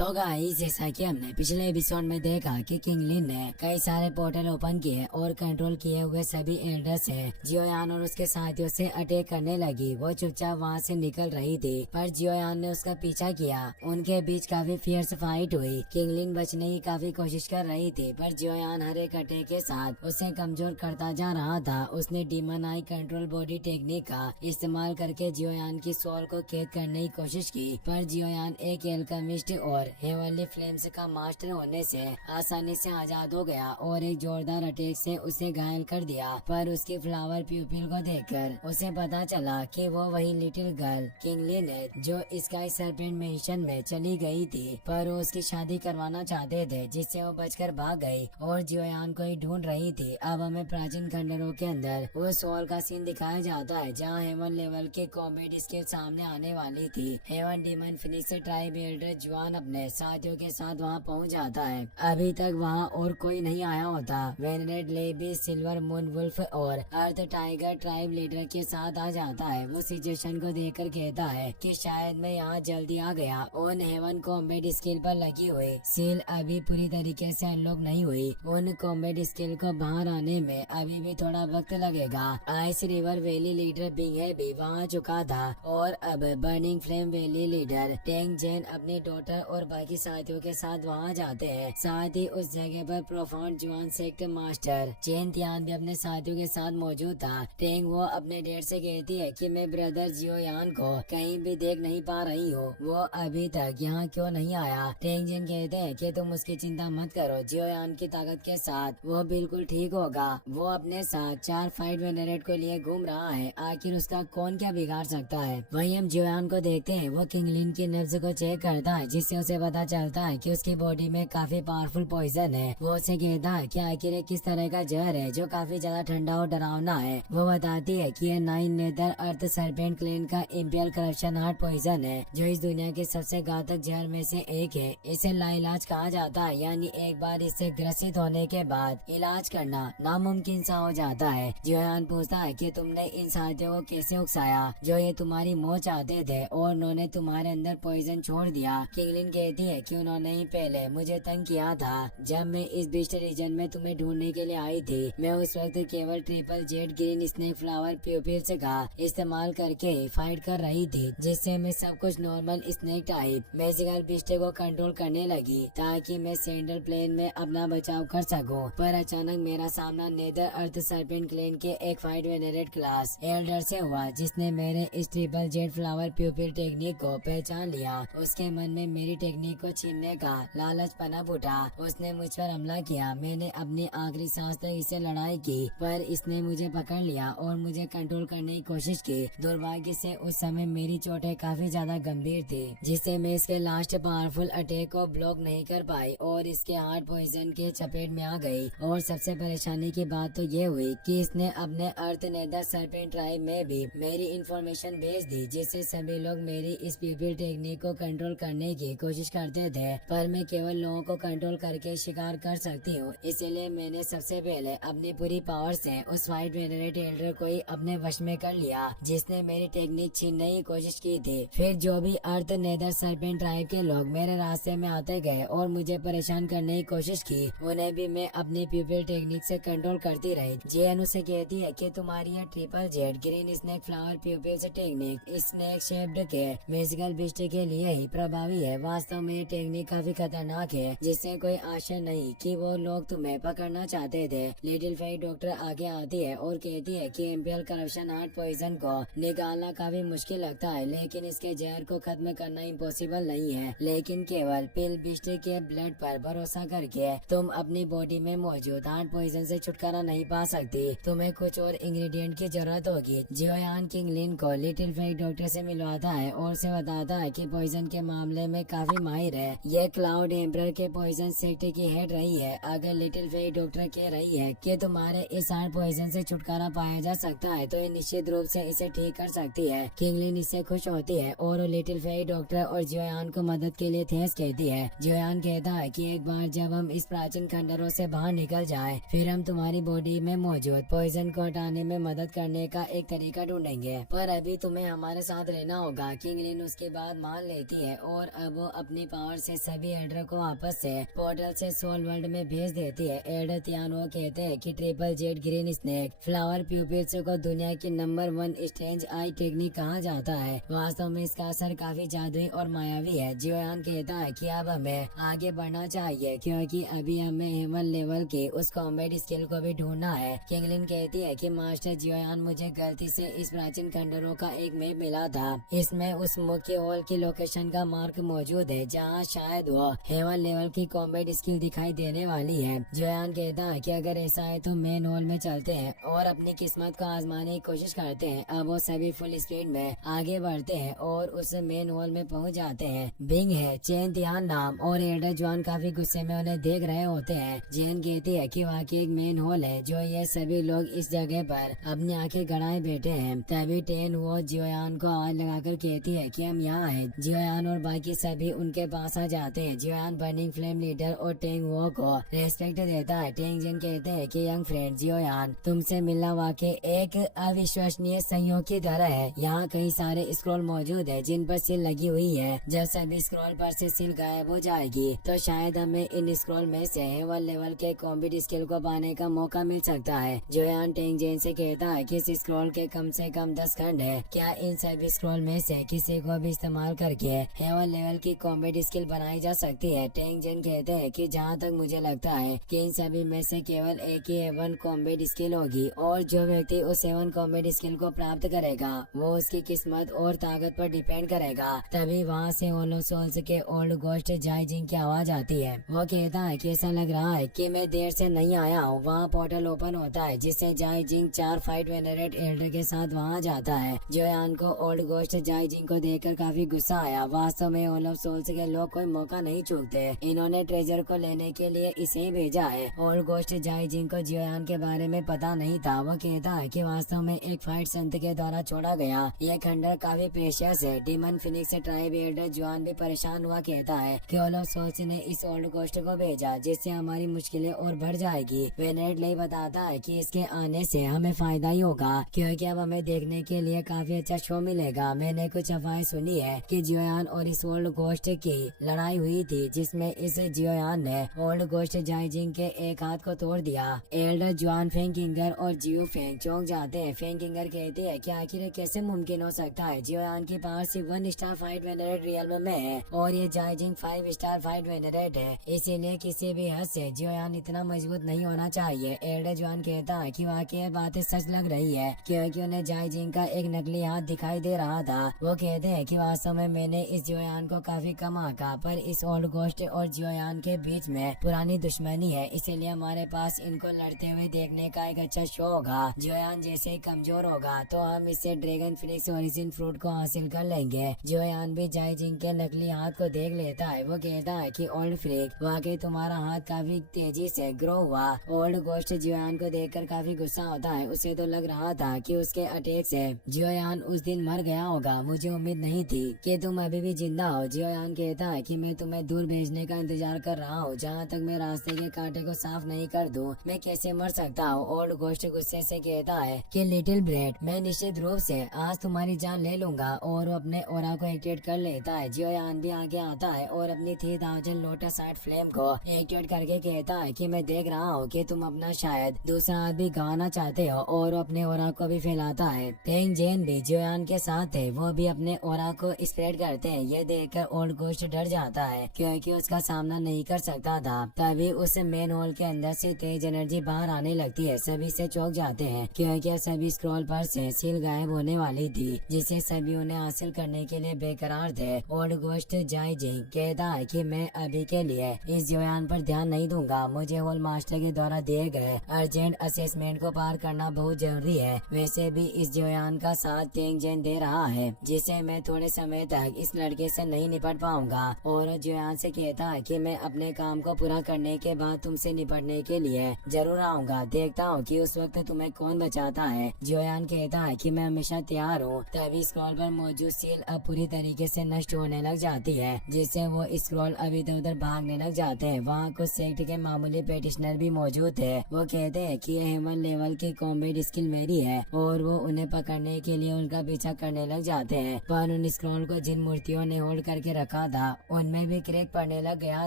So guys, जैसा कि हमने पिछले एपिसोड में देखा कि किंग लिन ने कई सारे पोर्टल ओपन किए और कंट्रोल किए हुए सभी एल्डर से जियोयान और उसके साथियों से अटैक करने लगी। वो चुपचाप वहाँ से निकल रही थी, पर जियोयान ने उसका पीछा किया। उनके बीच काफी फियर्स फाइट हुई। किंग लिन बचने की काफी कोशिश कर रही थी, पर जियोयान हर एक अटैक के साथ उसे कमजोर करता जा रहा था। उसने डीमन आई कंट्रोल बॉडी टेक्निक का इस्तेमाल करके जियोयान की सोल को कैद करने की कोशिश की, पर जियोयान एक एल्केमिस्ट और हेवनली फ्लेम्स का मास्टर होने से आसानी से आजाद हो गया और एक जोरदार अटैक से उसे घायल कर दिया। पर उसकी फ्लावर प्यूपिल को देखकर उसे पता चला कि वो वही लिटिल गर्ल किंग लिन है जो स्काई सर्पेंट मिशन में चली गई थी, पर वो उसकी शादी करवाना चाहते थे, जिससे वो बचकर भाग गई और जियोयान को ही ढूंढ रही थी। अब हमें प्राचीन खंडरों के अंदर वो सोल का सीन दिखाया जाता है, जहाँ हेवन लेवल के कॉमेडी स्किल सामने आने वाली थी। Heaven demon phoenix tribe elder Juan अपने साथियों के साथ वहाँ पहुँच जाता है। अभी तक वहाँ और कोई नहीं आया होता। वेनरेड लेबी सिल्वर मून वुल्फ और अर्थ टाइगर ट्राइब लीडर के साथ आ जाता है। वो सिचुएशन को देखकर कहता है कि शायद मैं यहाँ जल्दी आ गया। उन हेवन कॉम्बैट स्किल पर लगी हुई सील अभी पूरी तरीके से अनलॉक नहीं हुई। उन कॉम्बैट स्किल को बाहर आने में अभी भी थोड़ा वक्त लगेगा। Ice river valley leader Binge भी वहाँ चुका था और अब burning flame valley leader Teng Jen अपनी डॉटर और बाकी साथियों के साथ वहाँ जाते हैं। साथ ही उस जगह पर प्रोफाउंड जुआन सेक्ट मास्टर चेन तियान भी अपने साथियों के साथ मौजूद था। टेंग वो अपने डैड से कहती है कि मैं ब्रदर जियोयान को कहीं भी देख नहीं पा रही हूँ, वो अभी तक यहाँ क्यों नहीं आया। टेंग जेन कहते हैं कि तुम उसकी चिंता मत करो, जियोयान की ताकत के साथ वो बिल्कुल ठीक होगा। वो अपने साथ 4 फाइट वेनरेट को लिए घूम रहा है, आखिर उसका कौन क्या बिगाड़ सकता है। वहीं हम जियोयान को देखते हैं, वो किंग लिन की नब्ज को चेक करता है, जिससे उसे पता चलता है कि उसकी बॉडी में काफी पावरफुल पॉइजन है। वो उसे कहता है कि आखिर ये किस तरह का जहर है जो काफी ज्यादा ठंडा और डरावना है। वो बताती है कि यह 9 नेदर अर्थ सर्पेंट क्लेन का इम्पियल करप्शन हार्ट पॉइजन है, जो इस दुनिया के सबसे घातक जहर में से एक है। इसे लाइलाज कहा जाता है, यानी एक बार इससे ग्रसित होने के बाद इलाज करना नामुमकिन सा हो जाता है। जियोयान पूछता है कि तुमने इन साथियों को कैसे उकसाया जो ये तुम्हारी मौत चाहते थे और उन्होंने तुम्हारे अंदर पॉइजन छोड़ दिया। किंग लिन कहती है कि उन्होंने ही पहले मुझे तंग किया था। जब मैं इस बिस्ट रीजन में तुम्हें ढूंढने के लिए आई थी, मैं उस वक्त केवल triple Z green snake flower pupils का इस्तेमाल करके फाइट कर रही थी, जिससे मैं सब कुछ normal snake type magical beast को कंट्रोल करने लगी ताकि मैं सेंट्रल प्लेन में अपना बचाव कर सकूं। पर अचानक मेरा सामना नेदर अर्थ सर्पेंट क्लेन के एक फाइट वेनरेट क्लास एल्डर से हुआ, जिसने मेरे इस ट्रिपल जेड फ्लावर प्यूपिल टेक्निक को पहचान लिया। उसके मन में मेरी टेक्निक को छीनने का लालच पनप उठा। उसने मुझ पर हमला किया। मैंने अपनी आखिरी सांस तक इससे लड़ाई की, पर इसने मुझे पकड़ लिया और मुझे कंट्रोल करने की कोशिश की। दुर्भाग्य से उस समय मेरी चोटें काफी ज्यादा गंभीर थी, जिससे मैं इसके लास्ट पावरफुल अटैक को ब्लॉक नहीं कर पाई और इसके हार्ट पॉइजन के चपेट में आ गई। और सबसे परेशानी की बात तो ये हुई कि इसने अपने अर्थ नेदर सर्पेंट ट्राइब में भी मेरी इंफॉर्मेशन भेज दी, जिससे सभी लोग मेरी इस प्यूपिल टेक्निक को कंट्रोल करने की कोशिश करते थे। पर मैं केवल लोगों को कंट्रोल करके शिकार कर सकती हूँ, इसलिए मैंने सबसे पहले अपनी पूरी पावर से उस व्हाइट वेनरेट एल्डर को ही अपने वश में कर लिया, जिसने मेरी टेक्निक छीनने की कोशिश की थी। फिर जो भी अर्थ नेदर सर्पेंट ट्राइब के लोग मेरे रास्ते में आते गए और मुझे परेशान करने की कोशिश की, उन्हें भी मैं अपनी प्यूपिल टेक्निक से कंट्रोल करती रही। जेन उसे कहती है कि तुम्हारी ये triple Z green snake flower pupils technique snake shaped के म्यूजिकल बिस्ट के लिए ही प्रभावी है। वास्तव में ये टेक्निक काफी खतरनाक है, जिससे कोई आशा नहीं कि वो लोग तुम्हें पकड़ना चाहते थे। लिटिल फेट डॉक्टर आगे आती है और कहती है कि इम्पियल करप्शन हार्ट पॉइजन को निकालना काफी मुश्किल लगता है, लेकिन इसके जहर को खत्म करना इम्पॉसिबल नहीं है। लेकिन केवल पिल बिस्ट के ब्लड पर भरोसा करके तुम अपनी बॉडी में मौजूद हार्ट पॉइजन से छुटकारा नहीं पा सकती। तुम्हें कुछ और इंग्रेडिएंट की जरूरत होगी। जियोयान किंग लिन को लिटिल फेट डॉक्टर से मिलवाता है और उसे बताता है कि पॉइजन के मामले में काफी माहिर है। ये क्लाउड एम्पर के पॉइजन सेक्ट की हेड रही है। अगर लिटिल फेट डॉक्टर कह रही है कि तुम्हारे इस हार्ट पॉइजन से छुटकारा पाया जा सकता है, तो ये निश्चित रूप से इसे ठीक कर सकती है। किंग लिन इससे खुश होती है और लिटिल फेट डॉक्टर और जियोयान को मदद के लिए थैंक्स कहती है। जियोयान कहता है कि एक बार जब हम इस प्राचीन खंडरों से बाहर निकल जाए, फिर हम तुम्हारी बॉडी में मौजूद पॉइजन को हटाने में मदद करने का एक तरीका ढूंढेंगे, पर अभी तुम्हें हमारे साथ रहना होगा। किंग लिन उसके बाद मान लेती है और अब वो अपनी पावर से सभी एल्डर को वापस से पोर्टल से सोल वर्ल्ड में भेज देती है। एल्डर तियानो कहते हैं कि triple Z green snake flower pupils को दुनिया की नंबर 1 स्ट्रेंज आई टेक्निक कहा जाता है। वास्तव में इसका असर काफी जादुई और मायावी है। जियोयान कहता है कि अब हमें आगे बढ़ना चाहिए क्योंकि अभी हमें हेवन लेवल की उस कॉम्बैट स्किल को भी ढूंढना है। किंगलिन कहती है कि मास्टर जियोयान, मुझे गलती से इस प्राचीन खंडरों का एक मैप मिला था। इसमें उस मुख्य हॉल की लोकेशन का मार्क मौजूद है जहाँ शायद वो हेवन लेवल की कॉम्बैट स्किल दिखाई देने वाली है। जियोयान कहता है कि अगर ऐसा है तो मेन हॉल में चलते हैं और अपनी किस्मत को आजमाने की कोशिश करते हैं। अब वो सभी फुल स्पीड में आगे बढ़ते हैं और उस मेन हॉल में पहुंच जाते हैं। बिंग है, चेन तियान नाम और एल्डर जुआन काफी गुस्से में उन्हें देख रहे होते हैं। जेन कहती है कि वाकई एक मेन हॉल है जो ये सभी लोग इस जगह पर अपनी आंखें गड़ाए बैठे हैं। तभी टेन वो जियोयान को आवाज लगाकर कहती है कि हम यहाँ हैं। जियोयान और बाकी सभी उनके पास आ जाते हैं। जियोयान बर्निंग फ्लेम लीडर और टेंग वो को रेस्पेक्ट देता है। टेंग जिन कहते हैं कि यंग फ्रेंड जियोयान, तुमसे मिलना वाकई एक अविश्वसनीय संयोग की तरह है। यहाँ कई सारे स्क्रॉल मौजूद है जिन पर सील लगी हुई है। जब सभी स्क्रॉल पर से सील गायब हो जाएगी तो शायद हमें इन स्क्रॉल में से हेवन लेवल के कॉम्बैट स्किल को पाने का मौका मिल सकता है। जियोयान टेंग जेन से कहता है कि इस स्क्रॉल के कम से कम 10 खंड है। क्या इन सभी स्क्रॉल में से किसी को भी इस्तेमाल करके हेवन लेवल की कॉम्बैट स्किल बनाई जा सकती है? टेंग जेन कहते हैं कि जहाँ तक मुझे लगता है कि इन सभी में से केवल एक ही हेवन कॉम्बैट स्किल होगी और जो व्यक्ति उस हेवन कॉम्बैट स्किल को प्राप्त करेगा वो उसकी किस्मत और ताकत पर डिपेंड करेगा। तभी वहाँ से ओलो सोल्स के ओल्ड गोस्ट जाई जिंग की आवाज आती है। वो कहता है कि ऐसा लग रहा है कि मैं देर से नहीं आया हूँ। वहाँ पोर्टल ओपन होता है जिससे जाई जिंग 4 फाइट वेनरेट एल्डर के साथ वहाँ जाता है। जियोयान को ओल्ड गोस्ट जाई जिंग को देखकर काफी गुस्सा आया। वास्तव में ओलो सोल्स के लोग कोई मौका नहीं चूकते। इन्होंने ट्रेजर को लेने के लिए इसे ही भेजा है। ओल्ड गोस्ट जाई जिंग को जियोयान के बारे में पता नहीं था। वो कहता है कि वास्तव में एक फाइट संत के द्वारा छोड़ा गया ये खंडर काफी प्रेशियस है। डीमन फिनिक्स ट्राइब एल्डर जुआन भी परेशान हुआ कहता है कि ओलो सोल्स ने इस ओल्ड गोस्ट को भेजा जिससे हमारी मुश्किलें और बढ़ जाएगी। वेनेट ले बताता है कि इसके आने से हमें फायदा ही होगा क्योंकि अब हमें देखने के लिए काफी अच्छा शो मिलेगा। मैंने कुछ अफवाहें सुनी है कि जियोयान और इस ओल्ड गोस्ट की लड़ाई हुई थी जिसमें इस जियोयान ने ओल्ड गोस्ट जाई जिंग के एक हाथ को तोड़ दिया। एल्डर जुआन, फेंकिंगर और जियो फेंग चौंक जाते हैं। फेंकिंगर कहते हैं कि आखिर ये कैसे मुमकिन हो सकता है? जियोयान की पावर सिर्फ 1 स्टार फाइट वेनरेट रियल में है और ये जाई जिंग 5 स्टार फाइट वेनरेट है, इसीलिए किसी भी हद से जियोयान इतना मजबूत नहीं होना चाहिए। एल्डर जुआन कहता है कि वाकई बातें सच लग रही है क्योंकि उन्हें जाई जिंग का एक नकली हाथ दिखाई दे रहा था। वो कहते हैं कि वास्तव में मैंने इस जियोयान को काफी कम आंका, पर इस ओल्ड गोस्ट और जियोयान के बीच में पुरानी दुश्मनी है, इसीलिए हमारे पास इनको लड़ते हुए देखने का एक अच्छा शो होगा। जियोयान जैसे ही कमजोर होगा तो हम इससे ड्रैगन फिनिक्स ओरिजिन फ्रूट को हासिल कर लेंगे। जियोयान भी जाई जिंग के नकली हाथ को देख लेता है। वो कहता है कि ओल्ड फ्रीक, वाकई तुम्हारा हाथ काफी तेजी से ग्रो हुआ। ओल्ड गोस्ट जियोयान को देखकर काफी गुस्सा होता है। उसे तो लग रहा था कि उसके अटैक से जियोयान उस दिन मर गया होगा। मुझे उम्मीद नहीं थी कि तुम अभी भी जिंदा हो। जियोयान कहता है कि मैं तुम्हें दूर भेजने का इंतजार कर रहा हूँ। जहाँ तक मैं रास्ते के कांटे को साफ नहीं कर दूं, मैं कैसे मर सकता हूँ? ओल्ड गोस्ट गुस्से से कहता है कि लिटिल ब्रेड, मैं निश्चित रूप से आज तुम्हारी जान ले लूंगा और वो अपने ओरा को एक्टिवेट कर लेता है। जियोयान भी आगे आता है और अपनी 3000 लोटस आर्ट फ्लेम को एक्टिवेट करके कहता है कि मैं देख रहा हूँ कि तुम अपना शायद दूसरा हाथ भी गंवाना चाहते हो और अपने ओरा को भी फैलाता है। टेंग जेन भी जियोयान के साथ है, वो भी अपने ओरा को स्प्रेड करते हैं। ये देखकर ओल्ड गोस्ट डर जाता है क्योंकि उसका सामना नहीं कर सकता था। तभी उस मेन हॉल के अंदर से तेज एनर्जी बाहर आने लगती है। सभी से चौंक जाते हैं क्योंकि सभी स्क्रॉल पर से सील गायब होने वाली थी जिसे सभी उन्हें हासिल करने के लिए बेकरार थे। ओल्ड गोस्ट जाई जिंग कहता है कि मैं अभी के लिए इस जियोयान पर ध्यान नहीं दूंगा। मुझे होल मास्टर के द्वारा दिए गए अर्जेंट असेसमेंट को पार करना बहुत जरूरी है। वैसे भी इस जियोयान का साथ टेंग जेन दे रहा है जिसे मैं थोड़े समय तक इस लड़के से नहीं निपट पाऊंगा। और जियोयान से कहता है कि मैं अपने काम को पूरा करने के बाद तुमसे निपटने के लिए जरूर आऊंगा। देखता हूँ कि उस वक्त तुम्हें कौन बचाता है। जियोयान कहता है कि मैं हमेशा तैयार हूँ। तभी स्क्रॉल पर मौजूद सील अब पूरी तरीके से नष्ट होने लग जाती है जिससे वो स्क्रॉल अब इधर उधर भागने लग जाते हैं। वहाँ कुछ सेक्ट के मामूली पेटिशनर भी मौजूद है। वो कहते हैं कि हेवन लेवल की कॉम्बैट स्किल मेरी है और वो उन्हें पकड़ने के लिए उनका पीछा करने लग जाते हैं। पर उन स्क्रॉल को जिन मूर्तियों ने होल्ड करके रखा रखा था उनमें भी क्रैक पड़ने लग गया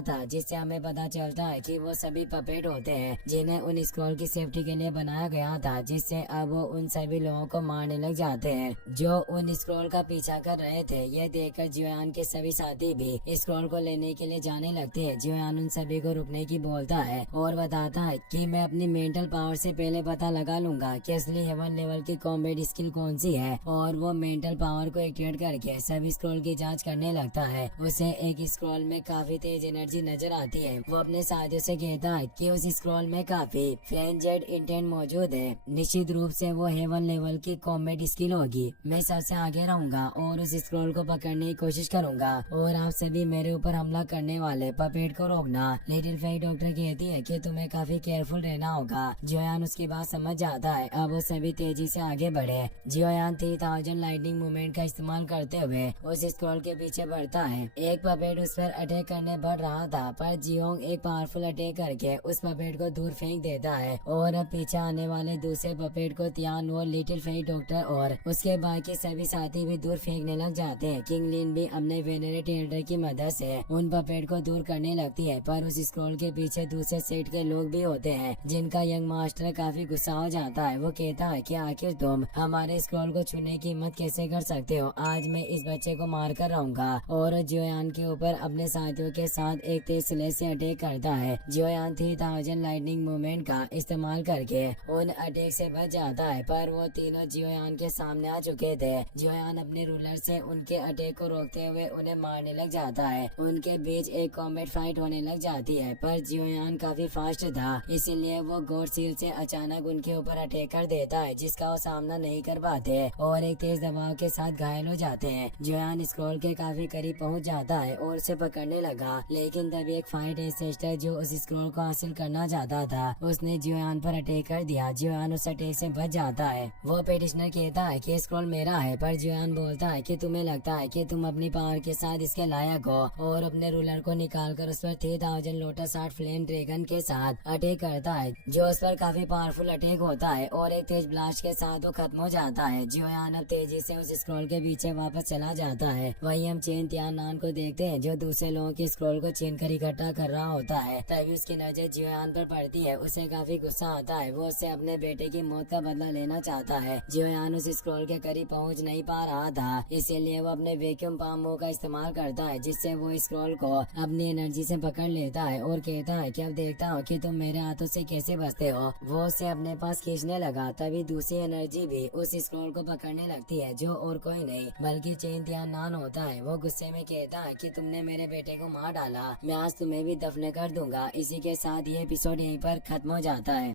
था, जिससे हमें पता चलता है कि वो सभी पपेट होते हैं जिन्हें उन स्क्रॉल की सेफ्टी के लिए बनाया गया था, जिससे अब वो उन सभी लोगों को मारने लग जाते हैं जो उन स्क्रॉल का पीछा कर रहे थे। यह देखकर जियोयान के सभी साथी भी स्क्रॉल को लेने के लिए जाने लगते हैं। जियोयान उन सभी को रुकने की बोलता है और बताता है कि मैं अपनी मेंटल पावर से पहले पता लगा लूंगा कि असली हेवन लेवल की कॉम्बैट स्किल कौन सी है, और वो मेंटल पावर को एक्टिवेट करके सभी स्क्रॉल की जांच करने लगता है। उसे एक स्क्रॉल में काफी तेज एनर्जी नजर आती है। वो अपने साथियों से कहता है कि उस स्क्रॉल में काफी फ्रेंजेड इंटेंट मौजूद है। निश्चित रूप से वो हेवन लेवल की कॉम्बैट स्किल होगी। मैं सबसे आगे रहूंगा और उस स्क्रॉल को पकड़ने की कोशिश करूंगा और आप सभी मेरे ऊपर हमला करने वाले पपेट को रोकना। लिटिल फेरी डॉक्टर कहती है कि तुम्हें काफी केयरफुल रहना होगा। जियोयान उसकी बात समझ जाता है। अब वो सभी तेजी से आगे बढ़े। जियोयान 3000 लाइटनिंग मूवमेंट का इस्तेमाल करते हुए उस स्क्रॉल के पीछे बढ़ता है। एक पपेट उस पर अटैक करने बढ़ रहा था, पर जियोंग एक पावरफुल अटैक करके उस पपेट को दूर फेंक देता है और अब पीछे आने वाले दूसरे पपेट को तियान और लिटिल फेरी डॉक्टर और उसके बाकी सभी साथी भी दूर फेंकने लग जाते हैं। किंग लिन भी अपने वेनरेट एल्डर की मदद से उन पपेट को दूर करने लगती है, पर उस स्क्रॉल के पीछे दूसरे सेट के लोग भी होते हैं जिनका यंग मास्टर काफी गुस्सा हो जाता है। वो कहता है कि आखिर तुम हमारे स्क्रॉल को छूने की हिम्मत कैसे कर सकते हो। आज मैं इस बच्चे को मार कर रहूंगा। और जियोयान के ऊपर अपने साथियों के साथ एक तेज स्लेश से अटैक करता है। जियोयान 3000 लाइटनिंग मूवमेंट का इस्तेमाल करके उन अटैक से बच जाता है, पर वो तीनों जियोयान के सामने आ चुके थे। जियोयान अपने रूलर से उनके अटैक को रोकते हुए उन्हें मारने लग जाता है। उनके बीच एक कॉम्बैट फाइट होने लग जाती है, पर जियोयान काफी फास्ट था, इसीलिए वो गॉड सील से अचानक उनके ऊपर अटैक कर देता है, जिसका वो सामना नहीं कर पाते और एक तेज दबाव के साथ घायल हो जाते हैं। जियोयान स्क्रॉल के काफी करीब पहुंच जाता है और उसे पकड़ने लगा, लेकिन तभी एक फाइट एंसेस्टर जो उस स्क्रॉल को हासिल करना चाहता था उसने जियोयान पर अटैक कर दिया। जियोयान उस अटैक से बच जाता है। वो पेटिशनर कहता है कि स्क्रॉल मेरा है, पर जियोयान बोलता है कि तुम्हें लगता है कि तुम अपनी पावर के साथ इसके लायक हो, और अपने रूलर को निकालकर उस पर 3000 लोटस आर्ट फ्लेम ड्रैगन के साथ अटैक करता है, जो उस पर काफी पावरफुल अटैक होता है और एक तेज ब्लास्ट के साथ वो खत्म हो जाता है। जियोयान अब तेजी से उस स्क्रॉल के पीछे वापस चला जाता है। वहीं हम चेन तियानान को देखते हैं जो दूसरे लोगों की स्क्रॉल को छीन कर इकट्ठा कर रहा होता है। तभी उसकी नजर जियोयान पर पड़ती है। उसे काफी गुस्सा आता है। वो उससे अपने बेटे की मौत का बदला लेना चाहता है। जियोयान उस स्क्रॉल के करीब पहुंच नहीं पा रहा था, इसीलिए वो अपने वैक्यूम पामो का इस्तेमाल करता है, जिससे वो स्क्रॉल को अपनी एनर्जी से पकड़ लेता है और कहता है कि अब देखता हूँ कि तुम मेरे हाथों से कैसे बचते हो। वो उसे अपने पास खींचने लगा। तभी दूसरी एनर्जी भी उस स्क्रॉल को पकड़ने लगती है, जो और कोई नहीं बल्कि चेन तियानान होता है। वो गुस्से में कहता है कि तुमने मेरे बेटे को मार डाला, मैं आज तुम्हें भी दफन कर दूंगा। इसी के साथ ये एपिसोड यहीं पर खत्म हो जाता है।